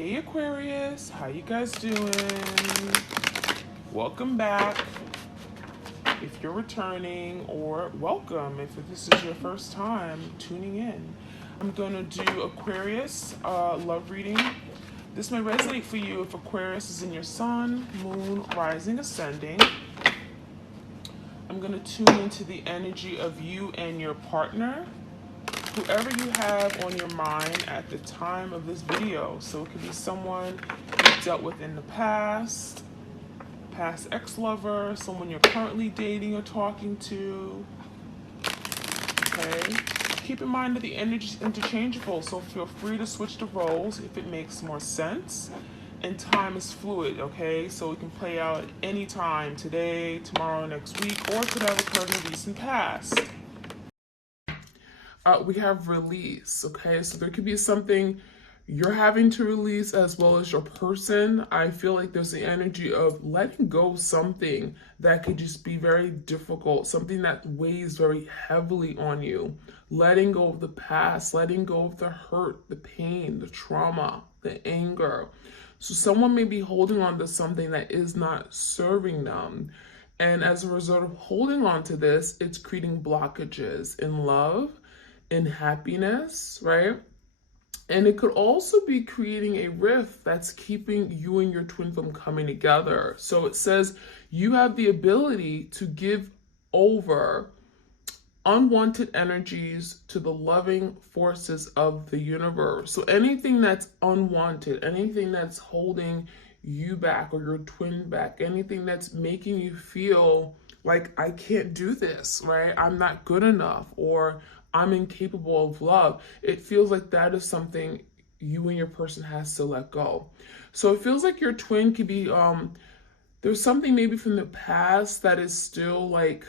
Hey Aquarius, how you guys doing? Welcome back. If you're returning, or welcome if this is your first time tuning in. I'm gonna do Aquarius love reading. This may resonate for you if Aquarius is in your sun, moon, rising, ascending. I'm gonna tune into the energy of you and your partner, whoever you have on your mind at the time of this video. So it could be someone you've dealt with in the past ex-lover, someone you're currently dating or talking to. Okay. Keep in mind that the energy is interchangeable, so feel free to switch the roles if it makes more sense. And time is fluid, okay? So it can play out at any time, today, tomorrow, next week, or could have occurred in the recent past. We have release, okay? So there could be something you're having to release as well as your person. I feel like there's the energy of letting go of something that could just be very difficult, something that weighs very heavily on you. Letting go of the past, letting go of the hurt, the pain, the trauma, the anger. So someone may be holding on to something that is not serving them. And as a result of holding on to this, it's creating blockages in love, in happiness, right? And it could also be creating a rift that's keeping you and your twin from coming together. So it says you have the ability to give over unwanted energies to the loving forces of the universe. So anything that's unwanted, anything that's holding you back or your twin back, anything that's making you feel like I can't do this, right? I'm not good enough, or I'm incapable of love. It feels like that is something you and your person has to let go. So it feels like your twin could be there's something maybe from the past that is still like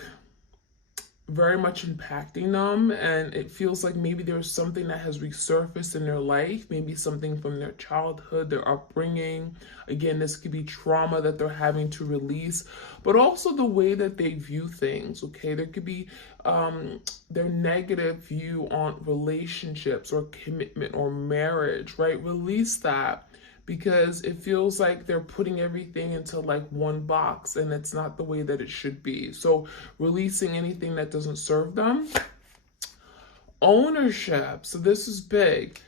very much impacting them, and it feels like maybe there's something that has resurfaced in their life, maybe something from their childhood, their upbringing. Again, this could be trauma that they're having to release, but also the way that they view things. Okay, there could be their negative view on relationships or commitment or marriage, right? Release that, because it feels like they're putting everything into like one box, and it's not the way that it should be. So releasing anything that doesn't serve them. Ownership. So this is big.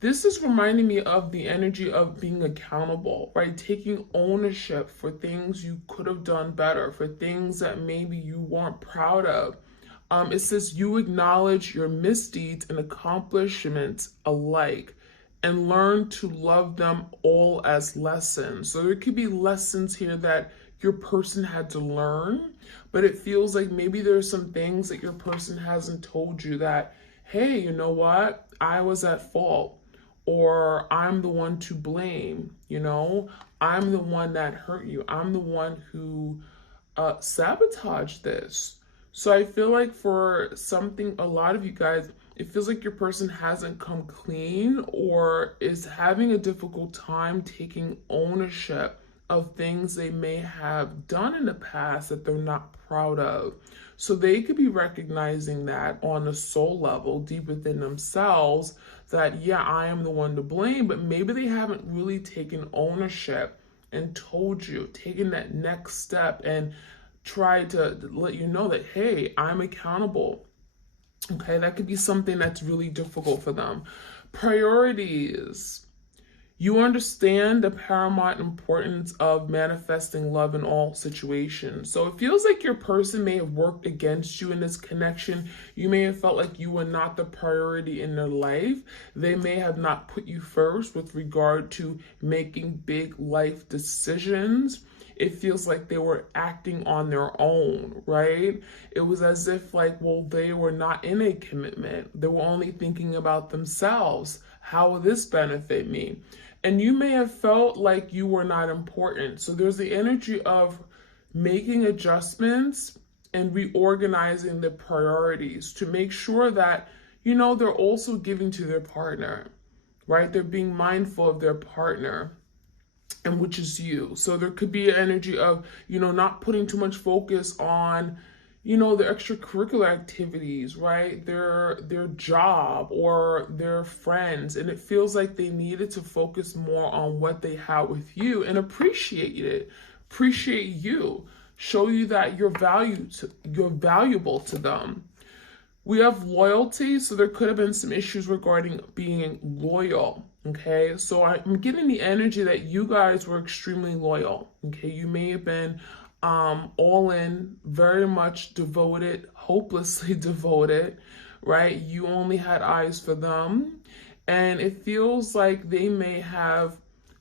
This is reminding me of the energy of being accountable, right? Taking ownership for things you could have done better, for things that maybe you weren't proud of. It says you acknowledge your misdeeds and accomplishments alike and learn to love them all as lessons. So there could be lessons here that your person had to learn, but it feels like maybe there's some things that your person hasn't told you that, hey, you know what? I was at fault, or I'm the one to blame, I'm the one that hurt you. I'm the one who sabotaged this. So I feel like for something, a lot of you guys, it feels like your person hasn't come clean or is having a difficult time taking ownership of things they may have done in the past that they're not proud of. So they could be recognizing that on a soul level, deep within themselves, that, yeah, I am the one to blame, but maybe they haven't really taken ownership and told you, taken that next step and tried to let you know that, hey, I'm accountable. Okay, that could be something that's really difficult for them. Priorities. You understand the paramount importance of manifesting love in all situations. So it feels like your person may have worked against you in this connection. You may have felt like you were not the priority in their life. They may have not put you first with regard to making big life decisions. It feels like they were acting on their own, right? It was as if like, well, they were not in a commitment. They were only thinking about themselves. How will this benefit me? And you may have felt like you were not important. So there's the energy of making adjustments and reorganizing the priorities to make sure that, they're also giving to their partner, right? They're being mindful of their partner, and which is you. So there could be an energy of, not putting too much focus on, you know, their extracurricular activities, right? Their job or their friends, and it feels like they needed to focus more on what they had with you and appreciate it, appreciate you, show you that you're valuable to them. We have loyalty, so there could have been some issues regarding being loyal. Okay, so I'm getting the energy that you guys were extremely loyal. Okay, you may have been all in, very much devoted, hopelessly devoted, right? You only had eyes for them, and it feels like they may have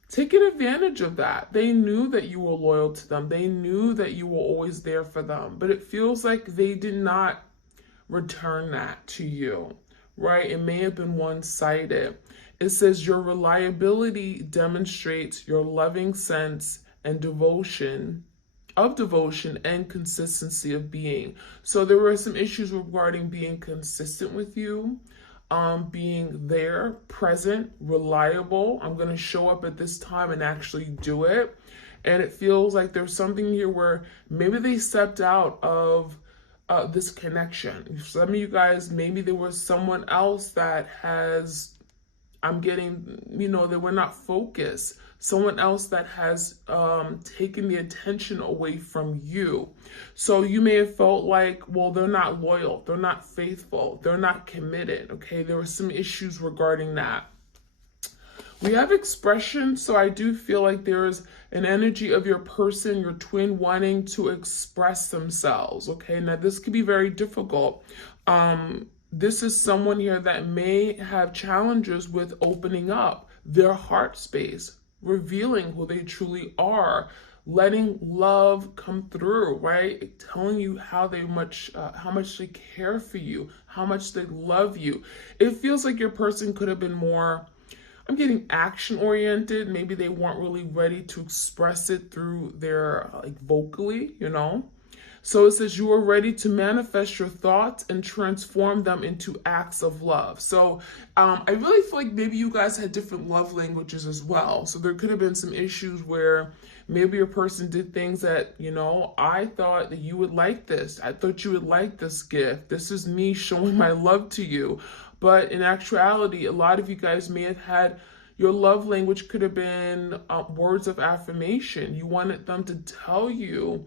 taken advantage of that. They knew that you were loyal to them, they knew that you were always there for them, but it feels like they did not return that to you, right? It may have been one-sided. It says your reliability demonstrates your loving sense and devotion and consistency of being. So there were some issues regarding being consistent with you, being there, present, reliable. I'm going to show up at this time and actually do it. And it feels like there's something here where maybe they stepped out of this connection. Some of you guys, maybe there was someone else that has, I'm getting, you know, they were not focused. Someone else that has taken the attention away from you. So you may have felt like, well, they're not loyal, they're not faithful, they're not committed. Okay, there were some issues regarding that. We have expression, so I do feel like there's an energy of your person, your twin, wanting to express themselves. Okay, now this could be very difficult. This is someone here that may have challenges with opening up their heart space, revealing who they truly are, letting love come through, right? Telling you how much they care for you, how much they love you. It feels like your person could have been more, I'm getting action oriented. Maybe they weren't really ready to express it through their like vocally, you know? So it says you are ready to manifest your thoughts and transform them into acts of love. So I really feel like maybe you guys had different love languages as well. So there could have been some issues where maybe your person did things that, you know, I thought that you would like this. I thought you would like this gift. This is me showing my love to you. But in actuality, a lot of you guys may have had, your love language could have been words of affirmation. You wanted them to tell you,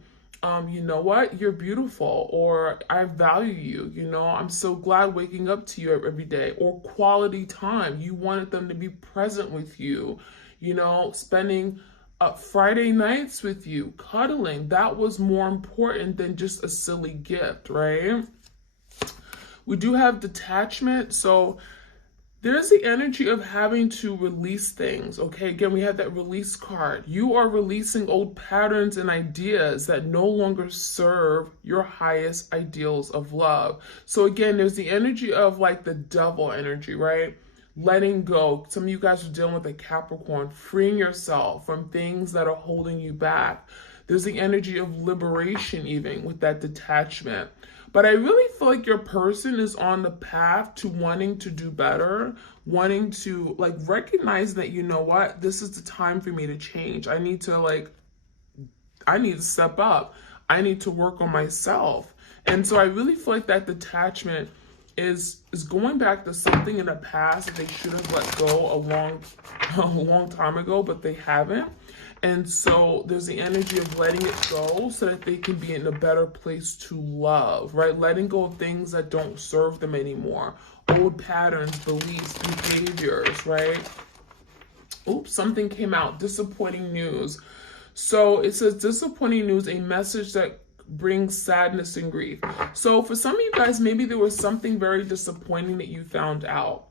you know what, you're beautiful, or I value you, you know, I'm so glad waking up to you every day, or quality time. You wanted them to be present with you, you know, spending Friday nights with you, cuddling. That was more important than just a silly gift, right? We do have detachment. So there's the energy of having to release things, okay? Again, we have that release card. You are releasing old patterns and ideas that no longer serve your highest ideals of love. So again, there's the energy of like the devil energy, right? Letting go. Some of you guys are dealing with a Capricorn, freeing yourself from things that are holding you back. There's the energy of liberation even with that detachment. But I really feel like your person is on the path to wanting to do better, wanting to like recognize that, you know what, this is the time for me to change. I need to step up. I need to work on myself. And so I really feel like that detachment is going back to something in the past that they should have let go a long time ago, but they haven't. And so there's the energy of letting it go so that they can be in a better place to love, right? Letting go of things that don't serve them anymore. Old patterns, beliefs, behaviors, right? Oops, something came out. Disappointing news. So it says disappointing news, a message that brings sadness and grief. So for some of you guys, maybe there was something very disappointing that you found out.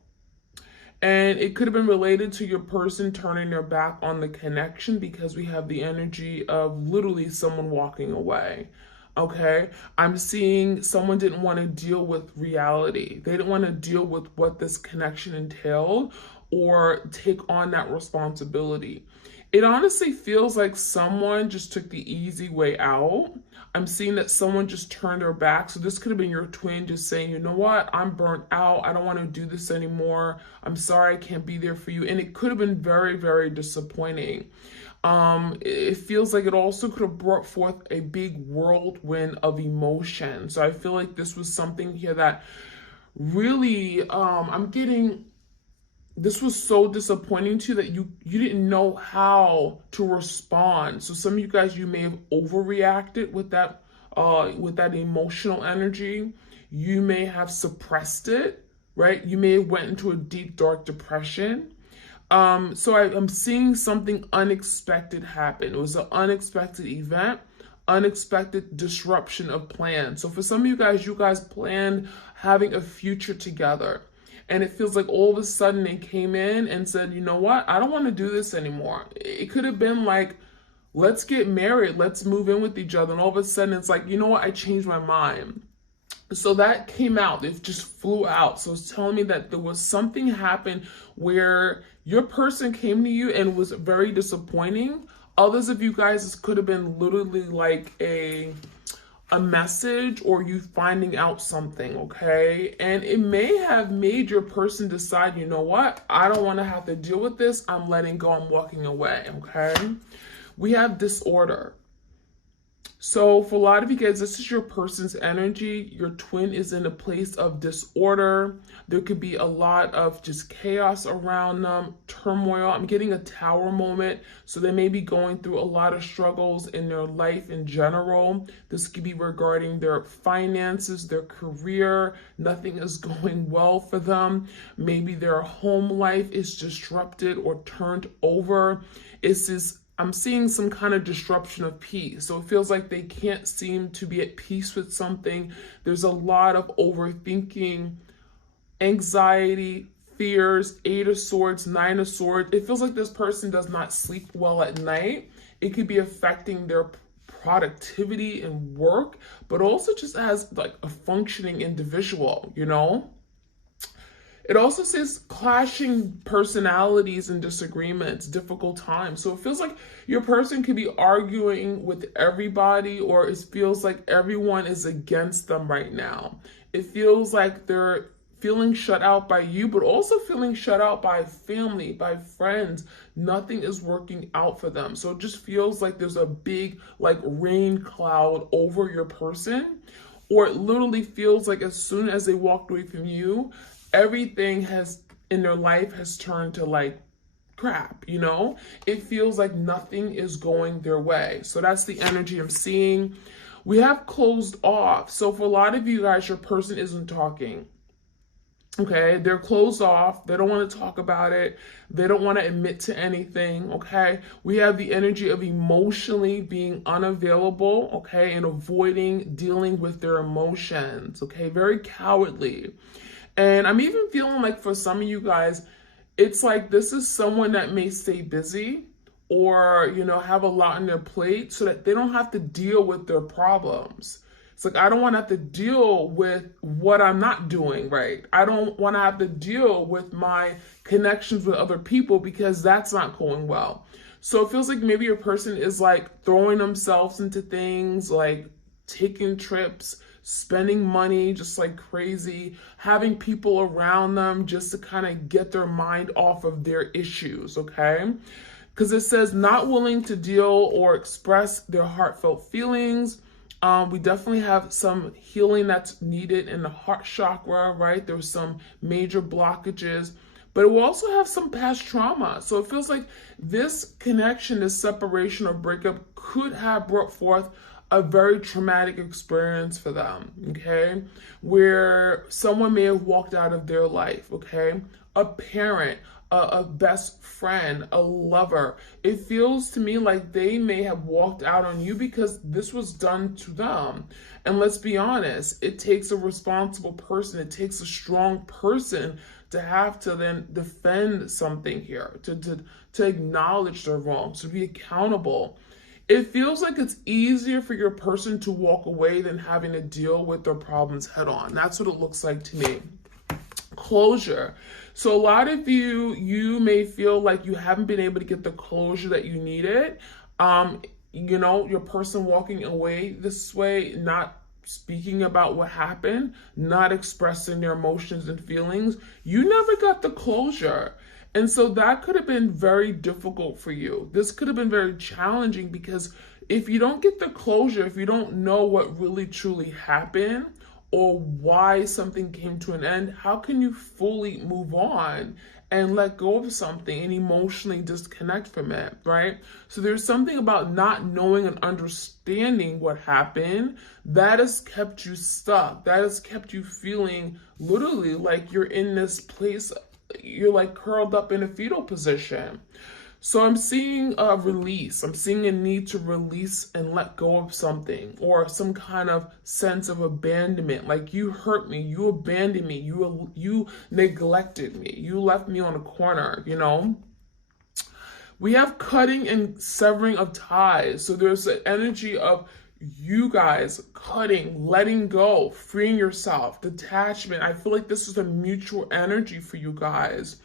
And it could have been related to your person turning their back on the connection, because we have the energy of literally someone walking away. Okay, I'm seeing someone didn't want to deal with reality. They didn't want to deal with what this connection entailed, or take on that responsibility. It honestly feels like someone just took the easy way out. I'm seeing that someone just turned their back. So this could have been your twin just saying, you know what, I'm burnt out. I don't want to do this anymore. I'm sorry I can't be there for you. And it could have been very, very disappointing. It feels like it also could have brought forth a big whirlwind of emotion. So I feel like this was something here that really, I'm getting, this was so disappointing to you that you didn't know how to respond. So some of you guys, you may have overreacted with that emotional energy. You may have suppressed it, right? You may have went into a deep dark depression. So I'm seeing something unexpected happen. It was an unexpected event, unexpected disruption of plans. So for some of you guys planned having a future together. And it feels like all of a sudden they came in and said, you know what? I don't want to do this anymore. It could have been like, let's get married. Let's move in with each other. And all of a sudden it's like, you know what? I changed my mind. So that came out, it just flew out. So it's telling me that there was something happened where your person came to you and was very disappointing. Others of you guys, this could have been literally like a message or you finding out something, okay? And it may have made your person decide, you know what? I don't want to have to deal with this. I'm letting go. I'm walking away, okay? We have disorder. So for a lot of you guys, this is your person's energy. Your twin is in a place of disorder. There could be a lot of just chaos around them, turmoil. I'm getting a tower moment. So they may be going through a lot of struggles in their life in general. This could be regarding their finances, their career. Nothing is going well for them. Maybe their home life is disrupted or turned over. I'm seeing some kind of disruption of peace. So it feels like they can't seem to be at peace with something. There's a lot of overthinking, anxiety, fears, 8 of Swords, 9 of Swords. It feels like this person does not sleep well at night. It could be affecting their productivity and work, but also just as like a functioning individual, you know? It also says clashing personalities and disagreements, difficult times. So it feels like your person could be arguing with everybody, or it feels like everyone is against them right now. It feels like they're feeling shut out by you, but also feeling shut out by family, by friends. Nothing is working out for them. So it just feels like there's a big like rain cloud over your person, or it literally feels like as soon as they walked away from you, everything in their life has turned to like crap, you know? It feels like nothing is going their way. So that's the energy I'm seeing. We have closed off. So for a lot of you guys, your person isn't talking. Okay, they're closed off. They don't want to talk about it. They don't want to admit to anything. Okay, we have the energy of emotionally being unavailable. Okay, and avoiding dealing with their emotions. Okay, very cowardly. And I'm even feeling like for some of you guys, it's like this is someone that may stay busy or, you know, have a lot on their plate so that they don't have to deal with their problems. It's like, I don't want to have to deal with what I'm not doing right. I don't want to have to deal with my connections with other people because that's not going well. So it feels like maybe your person is like throwing themselves into things like taking trips, spending money just like crazy, having people around them just to kind of get their mind off of their issues, okay? Because it says not willing to deal or express their heartfelt feelings. We definitely have some healing that's needed in the heart chakra, right? There's some major blockages, but it will also have some past trauma. So it feels like this connection, this separation or breakup could have brought forth a very traumatic experience for them, okay? Where someone may have walked out of their life, okay? A parent, a best friend, a lover. It feels to me like they may have walked out on you because this was done to them. And let's be honest, it takes a responsible person, it takes a strong person to have to then defend something here, to acknowledge their wrongs, to be accountable. It feels like it's easier for your person to walk away than having to deal with their problems head on. That's what it looks like to me. closure. So a lot of you may feel like you haven't been able to get the closure that you needed. You know, your person walking away this way, not speaking about what happened, not expressing their emotions and feelings. You never got the closure. And so that could have been very difficult for you. This could have been very challenging because if you don't get the closure, if you don't know what really truly happened or why something came to an end, how can you fully move on and let go of something and emotionally disconnect from it, right? So there's something about not knowing and understanding what happened that has kept you stuck. That has kept you feeling literally like you're in this place, you're like curled up in a fetal position. So I'm seeing a release. I'm seeing a need to release and let go of something, or some kind of sense of abandonment. Like, you hurt me, you abandoned me, you neglected me, you left me on a corner, you know? We have cutting and severing of ties. So there's an energy of you guys cutting, letting go, freeing yourself, detachment. I feel like this is a mutual energy for you guys.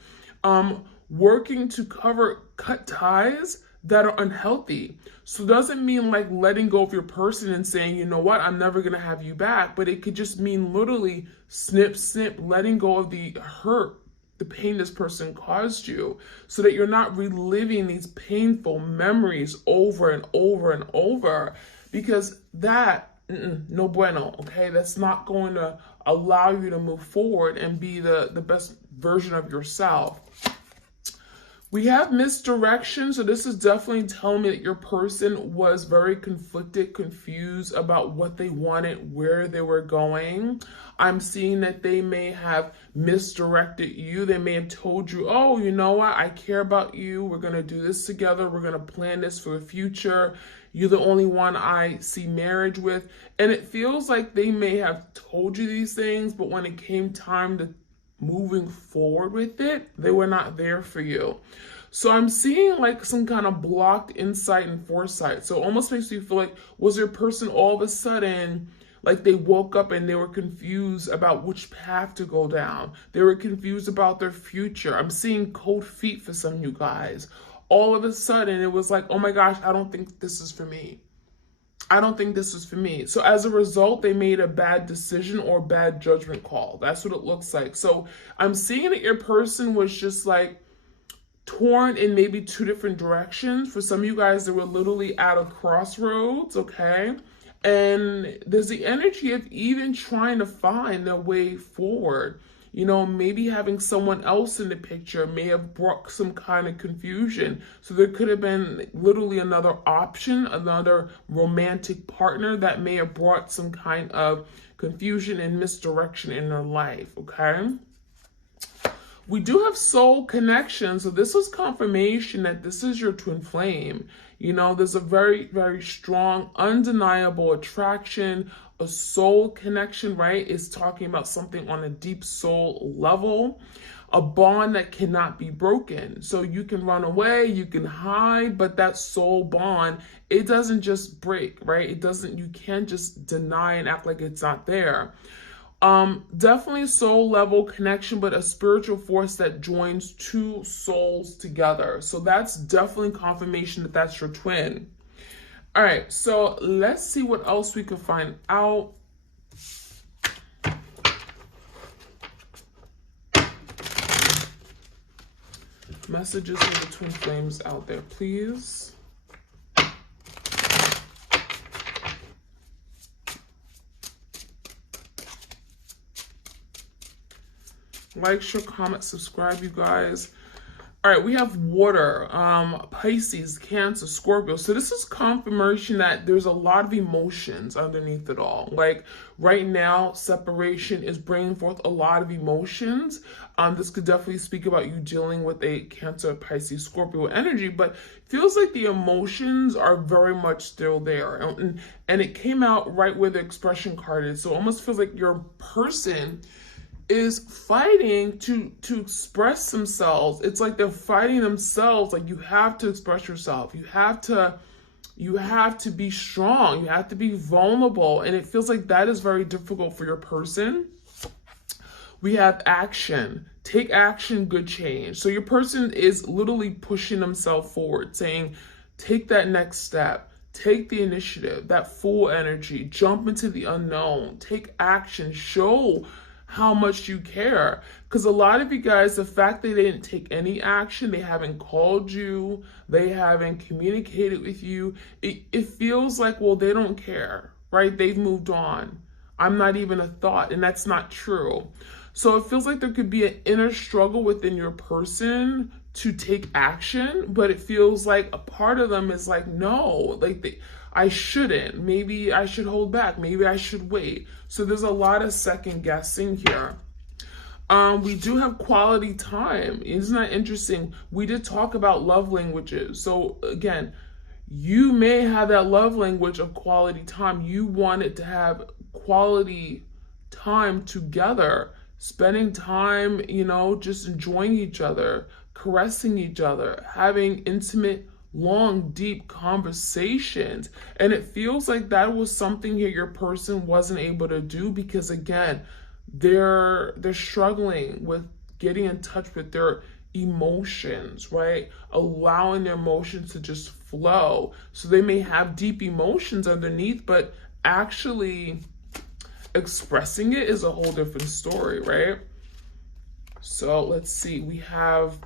Working to cut ties that are unhealthy. So it doesn't mean like letting go of your person and saying, you know what, I'm never gonna have you back. But it could just mean literally snip, letting go of the hurt, the pain this person caused you, so that you're not reliving these painful memories over and over and over, because that, no bueno, okay? That's not going to allow you to move forward and be the best version of yourself. We have misdirection, so this is definitely telling me that your person was very conflicted, confused about what they wanted, where they were going. I'm seeing that they may have misdirected you. They may have told you, oh, you know what, I care about you. We're going to do this together. We're going to plan this for the future. You're the only one I see marriage with. And it feels like they may have told you these things, but when it came time to moving forward with it, they were not there for you. So I'm seeing like some kind of blocked insight and foresight. So it almost makes me feel like, was your person all of a sudden, like they woke up and they were confused about which path to go down. They were confused about their future. I'm seeing cold feet for some of you guys. All of a sudden it was like, oh my gosh, I don't think this is for me. I don't think this is for me. So as a result, they made a bad decision or bad judgment call. That's what it looks like. So I'm seeing that your person was just like torn in maybe two different directions. For some of you guys, they were literally at a crossroads, okay? And there's the energy of even trying to find their way forward. You know, maybe having someone else in the picture may have brought some kind of confusion. So there could have been literally another option, another romantic partner that may have brought some kind of confusion and misdirection in their life, okay? We do have soul connection. So this is confirmation that this is your twin flame. You know, there's a very, very strong, undeniable attraction, a soul connection, right? Is talking about something on a deep soul level, a bond that cannot be broken. So you can run away, you can hide, but that soul bond, it doesn't just break, right? You can't just deny and act like it's not there. Definitely soul level connection, but a spiritual force that joins two souls together. So that's definitely confirmation that that's your twin. All right, so let's see what else we can find out. Messages for the twin flames out there, please. Like, share, comment, subscribe, you guys. All right, we have water, Pisces, Cancer, Scorpio. So this is confirmation that there's a lot of emotions underneath it all. Like right now, separation is bringing forth a lot of emotions. This could definitely speak about you dealing with a Cancer, Pisces, Scorpio energy, but feels like the emotions are very much still there. And it came out right where the expression card is. So it almost feels like your person is fighting to express themselves. It's like they're fighting themselves. Like, you have to express yourself. You have to be strong. You have to be vulnerable. And it feels like that is very difficult for your person. We have action. Take action, good change. So your person is literally pushing themselves forward, saying, take that next step. Take the initiative, that full energy, jump into the unknown, take action, show how much you care. Because a lot of you guys, the fact that they didn't take any action, they haven't called you, they haven't communicated with you, it feels like, well, they don't care, right? They've moved on. I'm not even a thought, and that's not true. So it feels like there could be an inner struggle within your person to take action, but it feels like a part of them is like, no, like I shouldn't. Maybe I should hold back. Maybe I should wait. So there's a lot of second guessing here. We do have quality time. Isn't that interesting? We did talk about love languages. So again, you may have that love language of quality time. You wanted to have quality time together, spending time, just enjoying each other, caressing each other, having intimate, long, deep conversations. And it feels like that was something here your person wasn't able to do because, again, they're struggling with getting in touch with their emotions, right? Allowing their emotions to just flow. So they may have deep emotions underneath, but actually expressing it is a whole different story, right? So let's see. We have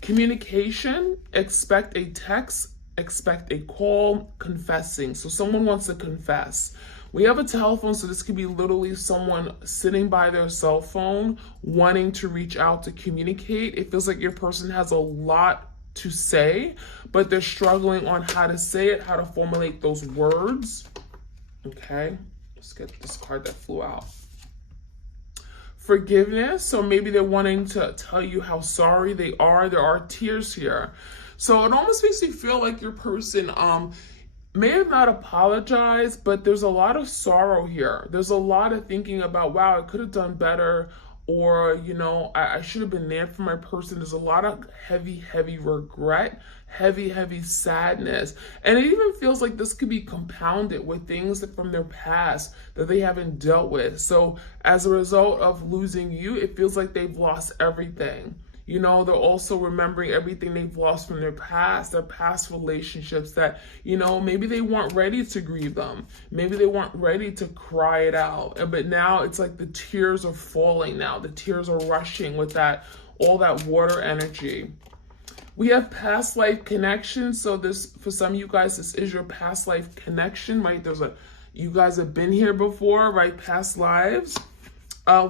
communication, expect a text, expect a call, confessing. So someone wants to confess. We have a telephone, so this could be literally someone sitting by their cell phone wanting to reach out to communicate. It feels like your person has a lot to say, but they're struggling on how to say it, how to formulate those words. Okay, let's get this card that flew out. Forgiveness. So maybe they're wanting to tell you how sorry they are. There are tears here. So it almost makes me feel like your person may have not apologized, but there's a lot of sorrow here. There's a lot of thinking about, wow, I could have done better, or, I should have been there for my person. There's a lot of heavy regret, heavy sadness. And it even feels like this could be compounded with things from their past that they haven't dealt with. So as a result of losing you, it feels like they've lost everything. They're also remembering everything they've lost from their past relationships that, maybe they weren't ready to grieve them. Maybe they weren't ready to cry it out. But now it's like the tears are falling now. The tears are rushing with all that water energy. We have past life connection. So this, for some of you guys, this is your past life connection, right? You guys have been here before, right? Past lives.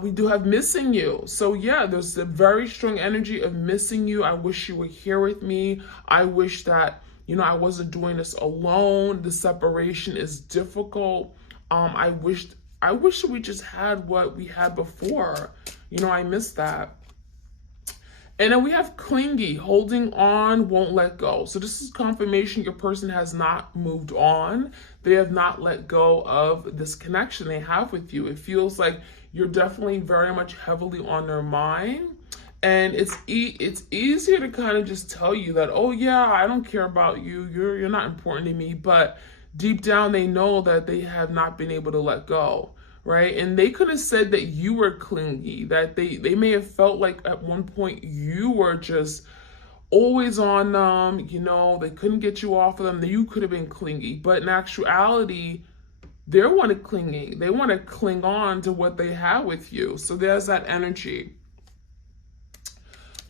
We do have missing you. So yeah, there's a very strong energy of missing you. I wish you were here with me. I wish that, I wasn't doing this alone. The separation is difficult. I wish that we just had what we had before. I miss that. And then we have clingy, holding on, won't let go. So this is confirmation your person has not moved on. They have not let go of this connection they have with you. It feels like you're definitely very much heavily on their mind. And it's easier to kind of just tell you that, oh yeah, I don't care about you. You're not important to me. But deep down, they know that they have not been able to let go. Right? And they could have said that you were clingy, that they may have felt like at one point you were just always on them, they couldn't get you off of them, that you could have been clingy. But in actuality, they want to clinging. They want to cling on to what they have with you. So there's that energy.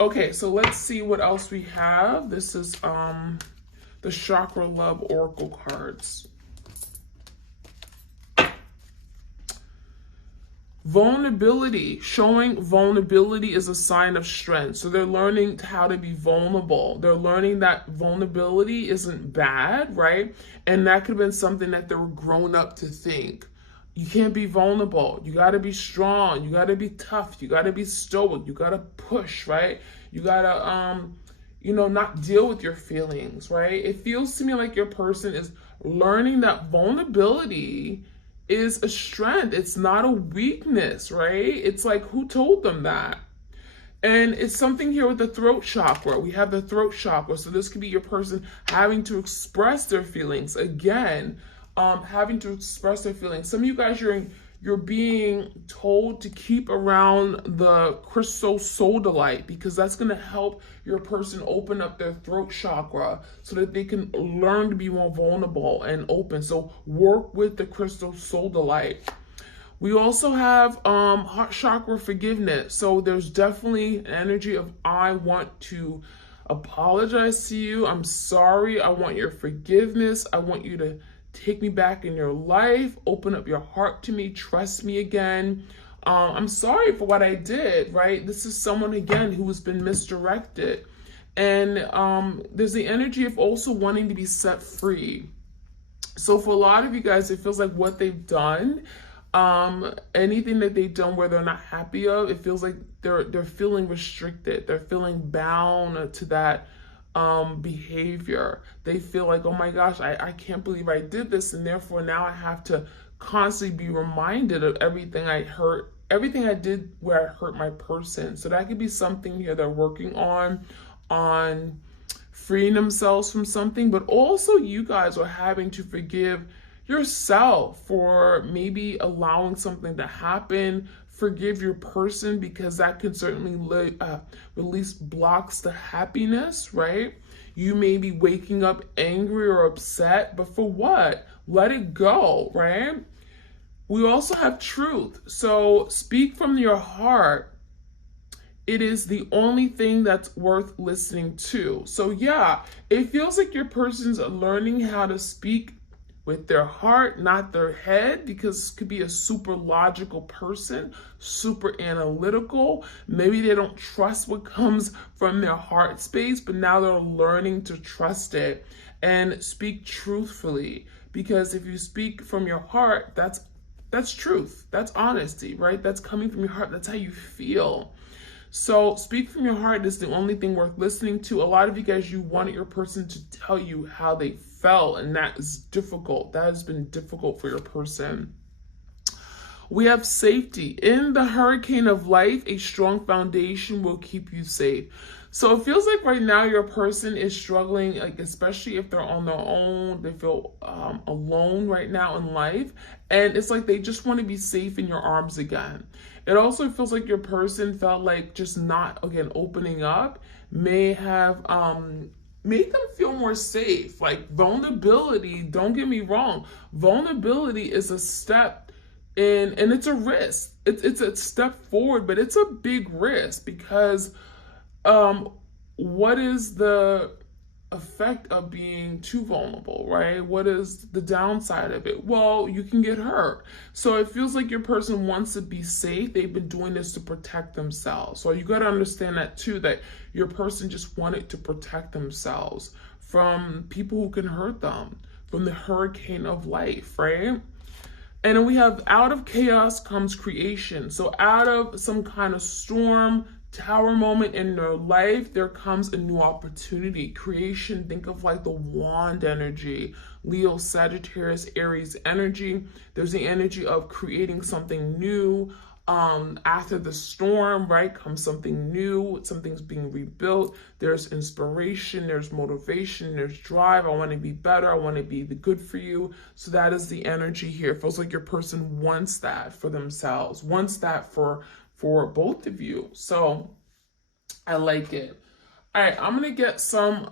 Okay, so let's see what else we have. This is the Chakra Love Oracle cards. Vulnerability. Showing vulnerability is a sign of strength. So they're learning how to be vulnerable. They're learning that vulnerability isn't bad, right? And that could have been something that they were grown up to think. You can't be vulnerable. You got to be strong. You got to be tough. You got to be stoic. You got to push, right? You got to, not deal with your feelings, right? It feels to me like your person is learning that vulnerability is a strength. It's not a weakness, right? It's like, who told them that? And it's something here with the throat chakra. We have the throat chakra. So this could be your person having to express their feelings. Again, having to express their feelings. Some of you guys, you're being told to keep around the crystal sodalite, because that's going to help your person open up their throat chakra so that they can learn to be more vulnerable and open. So work with the crystal sodalite. We also have heart chakra forgiveness. So there's definitely an energy of, I want to apologize to you. I'm sorry. I want your forgiveness. I want you to take me back in your life. Open up your heart to me. Trust me again. I'm sorry for what I did, right? This is someone, again, who has been misdirected. And there's the energy of also wanting to be set free. So for a lot of you guys, it feels like what they've done, anything that they've done where they're not happy of, it feels like they're feeling restricted. They're feeling bound to that behavior. They feel like, oh my gosh, I can't believe I did this, and therefore now I have to constantly be reminded of everything I hurt, everything I did where I hurt my person. So that could be something here they're working on freeing themselves from something, but also you guys are having to forgive yourself for maybe allowing something to happen. Forgive your person, because that can certainly release blocks to happiness, right? You may be waking up angry or upset, but for what? Let it go, right? We also have truth. So speak from your heart. It is the only thing that's worth listening to. So yeah, it feels like your person's learning how to speak with their heart, not their head, because it could be a super logical person, super analytical. Maybe they don't trust what comes from their heart space, but now they're learning to trust it and speak truthfully. Because if you speak from your heart, that's truth. That's honesty, right? That's coming from your heart. That's how you feel. So speak from your heart is the only thing worth listening to. A lot of you guys, you wanted your person to tell you how they felt, and that is difficult. That has been difficult for your person. We have safety. In the hurricane of life, a strong foundation will keep you safe. So it feels like right now your person is struggling, like especially if they're on their own, they feel alone right now in life. And it's like they just want to be safe in your arms again. It also feels like your person felt like just not, again, opening up may have made them feel more safe. Like vulnerability, don't get me wrong, vulnerability is a step and it's a risk. It's a step forward, but it's a big risk, because what is the effect of being too vulnerable, right? What is the downside of it? Well, you can get hurt. So it feels like your person wants to be safe. They've been doing this to protect themselves. So you got to understand that too, that your person just wanted to protect themselves from people who can hurt them, from the hurricane of life, right? And then we have, out of chaos comes creation. So out of some kind of storm, tower moment in their life, there comes a new opportunity. Creation, think of like the wand energy, Leo, Sagittarius, Aries energy. There's the energy of creating something new. After the storm, right, comes something new. Something's being rebuilt. There's inspiration, there's motivation, there's drive. I want to be better. I want to be the good for you. So that is the energy here. It feels like your person wants that for themselves, wants that for both of you. So I like it. All right, I'm gonna get some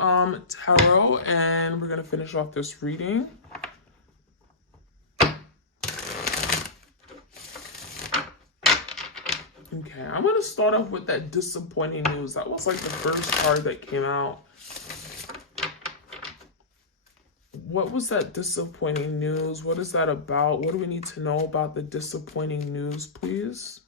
tarot, and we're gonna finish off this reading. Okay, I'm gonna start off with that disappointing news. That was like the first card that came out. What was that disappointing news? What is that about? What do we need to know about the disappointing news, please?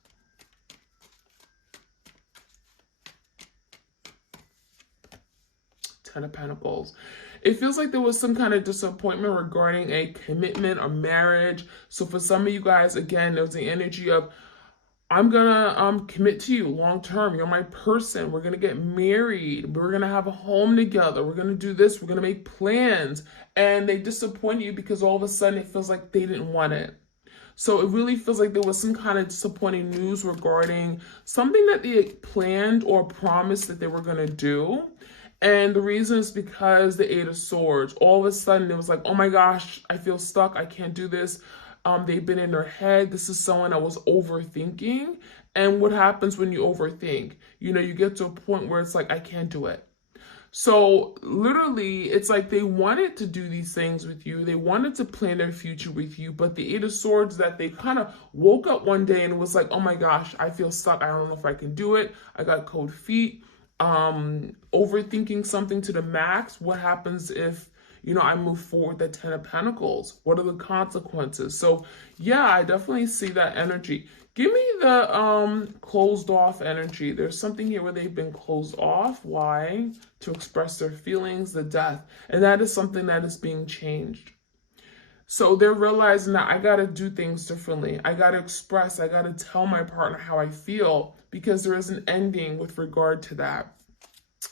Ten of Pentacles. It feels like there was some kind of disappointment regarding a commitment or marriage. So for some of you guys, again, there's the energy of, I'm gonna commit to you long term. You're my person. We're gonna get married. We're gonna have a home together. We're gonna do this. We're gonna make plans. And they disappoint you because all of a sudden it feels like they didn't want it. So it really feels like there was some kind of disappointing news regarding something that they planned or promised that they were gonna do. And the reason is because the Eight of Swords. All of a sudden it was like, oh my gosh, I feel stuck. I can't do this. They've been in their head. This is someone that was overthinking. And what happens when you overthink? You know, you get to a point where it's like, I can't do it. So literally, it's like they wanted to do these things with you. They wanted to plan their future with you, but the Eight of Swords, that they kind of woke up one day and was like, oh my gosh, I feel stuck. I don't know if I can do it. I got cold feet. Overthinking something to the max. What happens if, you know, I move forward the Ten of Pentacles? What are the consequences? So yeah, I definitely see that energy. Give me the closed off energy. There's something here where they've been closed off. Why? To express their feelings, the death. And that is something that is being changed. So they're realizing that I got to do things differently. I got to express, I got to tell my partner how I feel, because there is an ending with regard to that.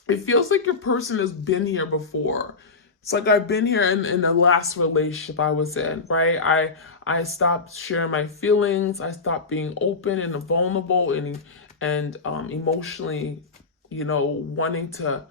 It feels like your person has been here before. It's like I've been here in the last relationship I was in, right? I stopped sharing my feelings. I stopped being open and vulnerable and emotionally, you know, wanting to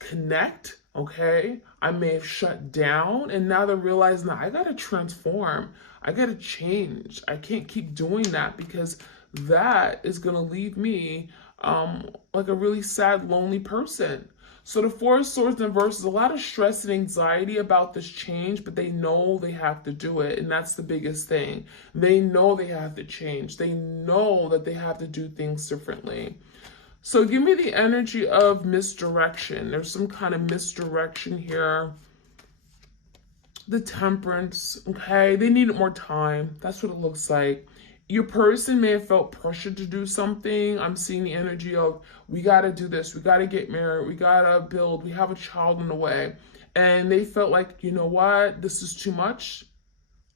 connect. Okay, I may have shut down, and now they're realizing that I gotta transform. I gotta change. I can't keep doing that, because that is gonna leave me like a really sad, lonely person. So the Four of Swords in reverse is a lot of stress and anxiety about this change, but they know they have to do it. And that's the biggest thing. They know they have to change. They know that they have to do things differently. So give me the energy of misdirection. There's some kind of misdirection here. The Temperance, okay? They needed more time. That's what it looks like. Your person may have felt pressured to do something. I'm seeing the energy of, we got to do this. We got to get married. We got to build. We have a child on the way. And they felt like, you know what? This is too much.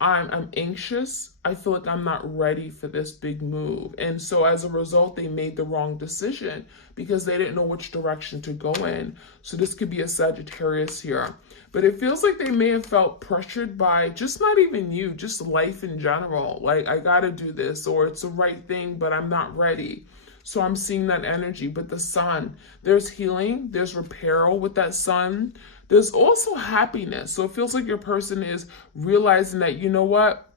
I'm anxious. I feel like I'm not ready for this big move. And so as a result, they made the wrong decision because they didn't know which direction to go in. So this could be a Sagittarius here. But it feels like they may have felt pressured by just not even you, just life in general. Like, I got to do this, or it's the right thing, but I'm not ready. So I'm seeing that energy. But the Sun, there's healing, there's repair with that Sun. There's also happiness. So it feels like your person is realizing that, you know what?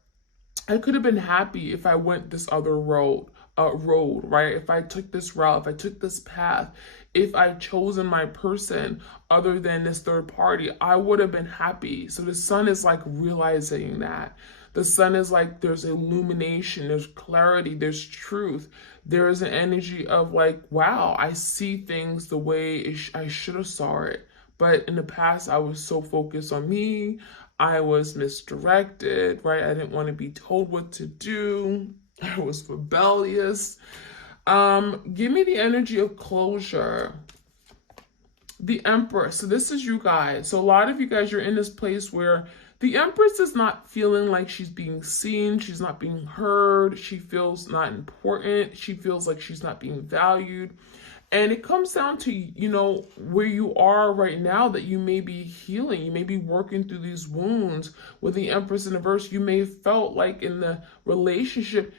I could have been happy if I went this other road, right? If I took this route, if I took this path, if I chosen my person other than this third party, I would have been happy. So the Sun is like realizing that. The Sun is like, there's illumination, there's clarity, there's truth. There is an energy of like, wow, I see things the way I should have saw it. But in the past, I was so focused on me. I was misdirected, right? I didn't want to be told what to do. I was rebellious. Give me the energy of closure. The Empress. So this is you guys. So a lot of you guys, you're in this place where the Empress is not feeling like she's being seen. She's not being heard. She feels not important. She feels like she's not being valued. And it comes down to, you know, where you are right now, that you may be healing. You may be working through these wounds. With the Empress in the verse, you may have felt like in the relationship,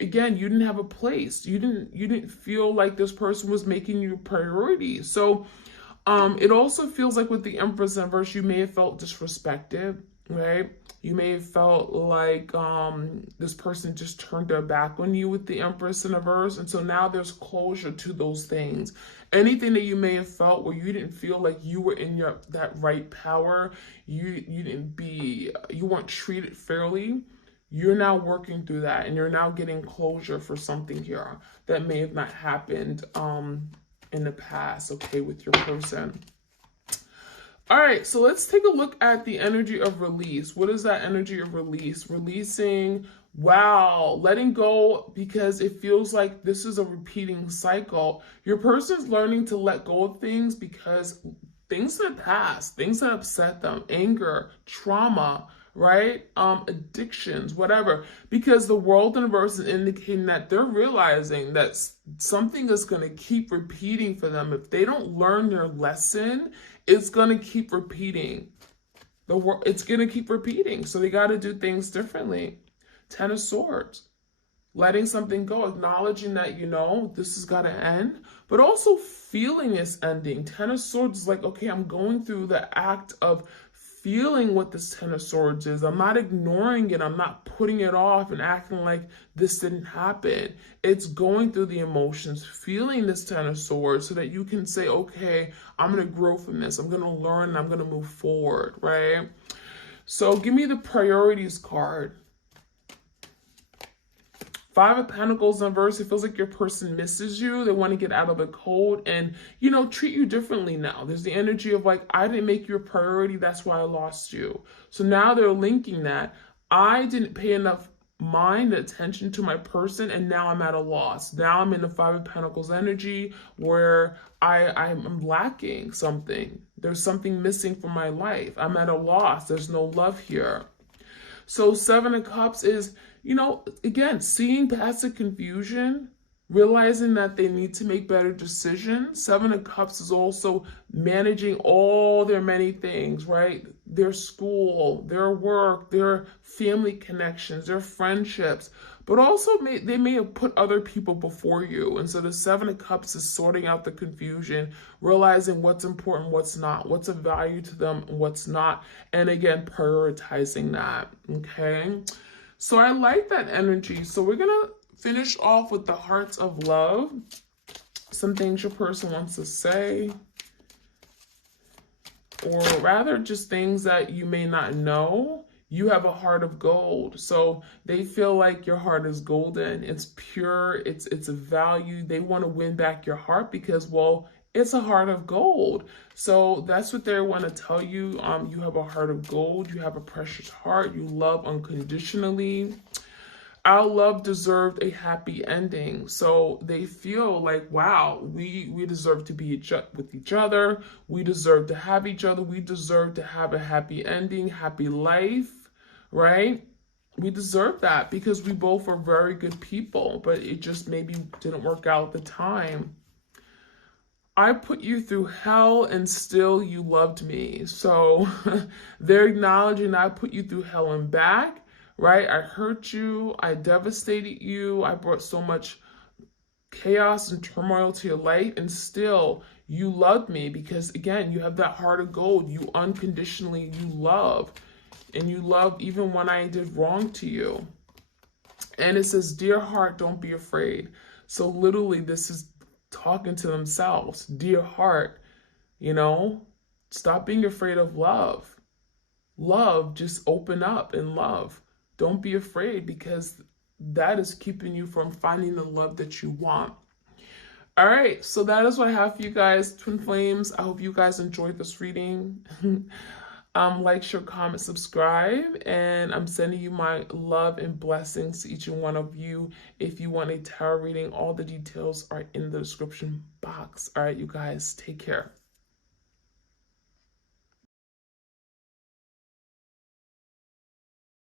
again, you didn't have a place. You didn't feel like this person was making you a priority. So it also feels like with the Empress in verse, you may have felt disrespected, right? You may have felt like this person just turned their back on you with the Empress in a verse. And so now there's closure to those things. Anything that you may have felt where you didn't feel like you were in that right power, you weren't treated fairly, you're now working through that, and you're now getting closure for something here that may have not happened in the past, okay, with your person. All right, so let's take a look at the energy of release. What is that energy of release? Releasing, wow, letting go, because it feels like this is a repeating cycle. Your person's learning to let go of things because things in the past, things that upset them, anger, trauma, right? Addictions, whatever, because the world universe is indicating that they're realizing that something is going to keep repeating for them. If they don't learn their lesson, it's going to keep repeating. It's going to keep repeating. So they got to do things differently. Ten of Swords. Letting something go, acknowledging that, you know, this has got to end, but also feeling it's ending. Ten of Swords is like, okay, I'm going through the act of feeling what this Ten of Swords is. I'm not ignoring it. I'm not putting it off and acting like this didn't happen. It's going through the emotions, feeling this Ten of Swords so that you can say, okay, I'm going to grow from this. I'm going to learn and I'm going to move forward, right? So give me the priorities card. Five of Pentacles in reverse. It feels like your person misses you. They want to get out of the cold and, you know, treat you differently now. There's the energy of like, I didn't make you a priority. That's why I lost you. So now they're linking that. I didn't pay enough mind attention to my person and now I'm at a loss. Now I'm in the Five of Pentacles energy where I'm lacking something. There's something missing from my life. I'm at a loss. There's no love here. So Seven of Cups is, you know, again, seeing past the confusion, realizing that they need to make better decisions. Seven of Cups is also managing all their many things, right? Their school, their work, their family connections, their friendships, but also they may have put other people before you. And so the Seven of Cups is sorting out the confusion, realizing what's important, what's not, what's of value to them, what's not. And again, prioritizing that, okay? So I like that energy. So we're going to finish off with the Hearts of Love. Some things your person wants to say. Or rather just things that you may not know. You have a heart of gold. So they feel like your heart is golden. It's pure. It's a value. They want to win back your heart because, well, it's a heart of gold. So that's what they want to tell you. You have a heart of gold. You have a precious heart. You love unconditionally. Our love deserved a happy ending. So they feel like, wow, we deserve to be with each other. We deserve to have each other. We deserve to have a happy ending, happy life, right? We deserve that because we both are very good people, but it just maybe didn't work out at the time. I put you through hell and still you loved me. So they're acknowledging I put you through hell and back, right? I hurt you. I devastated you. I brought so much chaos and turmoil to your life, and still you loved me because, again, you have that heart of gold. You unconditionally, you love, and you love even when I did wrong to you. And it says, dear heart, don't be afraid. So literally this is talking to themselves. Dear heart, you know, stop being afraid of love. Love, just open up and love. Don't be afraid because that is keeping you from finding the love that you want. All right, so that is what I have for you guys, Twin Flames. I hope you guys enjoyed this reading. Like, share, comment, subscribe, and I'm sending you my love and blessings to each and one of you. If you want a tarot reading, all the details are in the description box. All right, you guys, take care.